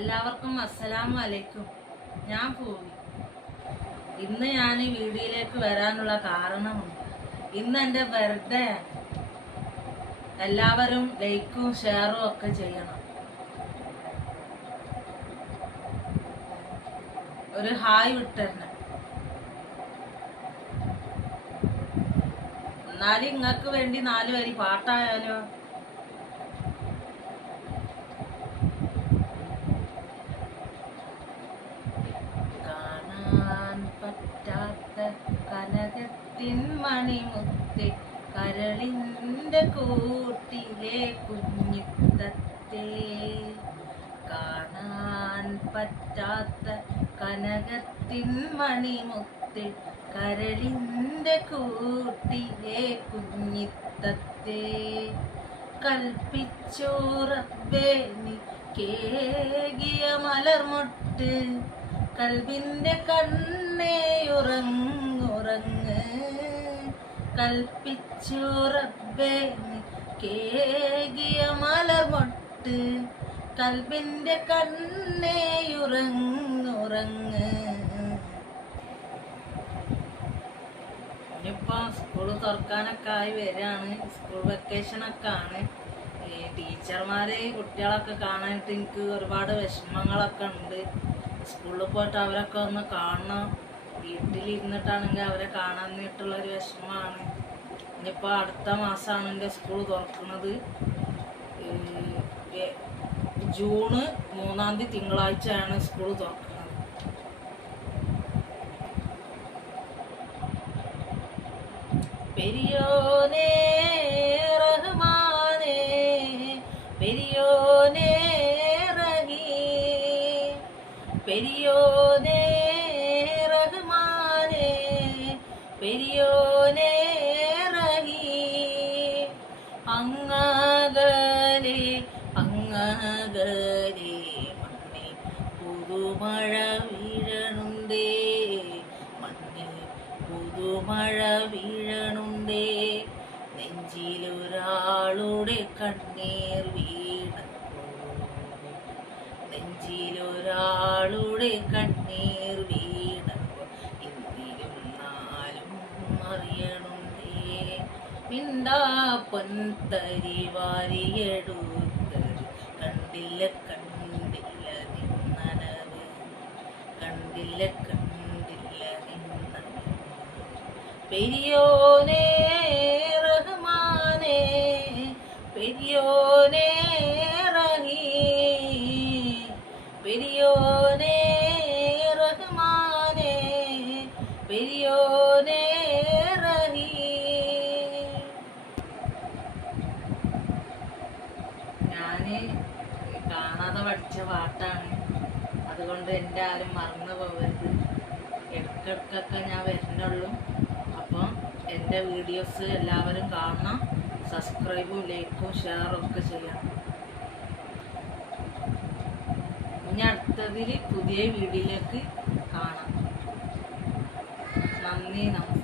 എല്ലാവർക്കും അസ്സലാമു അലൈക്കും. ഞാൻ പോയി. ഇന്ന് ഞാൻ ഈ വീഡിയോയിലേക്ക് വരാനുള്ള കാരണമുണ്ട്. ഇന്ന് എൻ്റെ ബർത്ത്ഡേ ആണ്. എല്ലാവരും ലൈക്കും ഷെയറും ഒക്കെ ചെയ്യണം. ഒരു ഹായ് വിട്ടന്നെ. എന്നാലും ഇങ്ങക്ക് വേണ്ടി 4 വരി പാട്ടായാലോ? പറ്റാത്ത കനകത്തിൻ മണിമുത്തെ കരളിന്റെ കൂട്ടിലെ കുഞ്ഞിത്തത്തെ, കാണാൻ പറ്റാത്ത കനകത്തിൻ മണിമുത്തെ കരളിന്റെ കൂട്ടിലെ കുഞ്ഞിത്തത്തെ, കൽപ്പിച്ചോറബ്ബേ നീ കേകിയ മലർമൊട്ട് കൽബിന്റെ കണ്ണേ ഉറങ്ങുറങ്ങ്, കൽപ്പിച്ചു റബ്ബേ നീ കേകിയ മലർമൊട്ട് കൽബിന്റെ കണ്ണേ ഉറങ്ങുറങ്ങ്. ഇനിയിപ്പോ സ്കൂള് തുറക്കാനൊക്കെ ആയി വരികയാണ്. സ്കൂൾ വെക്കേഷനൊക്കെ ആണ്. ടീച്ചർമാര് കുട്ടികളൊക്കെ കാണാനായിട്ട് എനിക്ക് ഒരുപാട് വിഷമങ്ങളൊക്കെ ഉണ്ട്. സ്കൂളിൽ പോയിട്ട് അവരൊക്കെ ഒന്ന് കാണണം. വീട്ടിലിരുന്നിട്ടാണെങ്കിൽ അവരെ കാണാനായിട്ടുള്ളൊരു വിഷമമാണ്. ഇനിയിപ്പോൾ അടുത്ത മാസമാണ് എൻ്റെ സ്കൂൾ തുറക്കുന്നത്. ജൂൺ 3-ാം തീയതി തിങ്കളാഴ്ചയാണ് സ്കൂൾ തുറക്കുന്നത്. പെരിയോനേ റഹ്മാനേ പെരിയോനേ റഹീം, പെരിയോനേ റഹ്മാനേ പെരിയോനേ റഹീം, അങ്ങകലെ അങ്ങകലെ മണ്ണിൽ പുതുമഴ വീഴണുണ്ടേ, മണ്ണിൽ പുതുമഴ വീഴണുണ്ടേ, നെഞ്ചിലൊരാളുടെ കണ്ണീർ വീണപ്പോ, നെഞ്ചിലൊരാളുടെ കണ്ണീർ വീണപ്പോ എന്തിലും നാലും അറിയണുണ്ടേ, മിണ്ടാ പൊൻതരി വാരിയെടുത്തത് കണ്ടില്ല കണ്ടില്ല നിന്നനവ്, കണ്ടില്ല കണ്ടില്ല നിന്നനവ്, പെരിയോനേ റഹ്മാനേ പെരിയോനേ റഹീം, പെരിയോനേ റഹ്മാനേ പെരിയോനേ റഹീം. ഞാന് കാണാതെ പഠിച്ച പാട്ടാണ്. അതുകൊണ്ട് എൻ്റെ ആരും മറന്നു പോകരുത്. ഇടയ്ക്കിടയ്ക്കൊക്കെ ഞാൻ വരുന്നുള്ളൂ. അപ്പം എൻ്റെ വീഡിയോസ് എല്ലാവരും കാണണം. സബ്സ്ക്രൈബും ലൈക്കും ഷെയറും ഒക്കെ ചെയ്യണം. ഇനി അടുത്തതിൽ പുതിയ വീഡിയോയിലേക്ക് കാണാം. നന്ദി, നമസ്കാരം.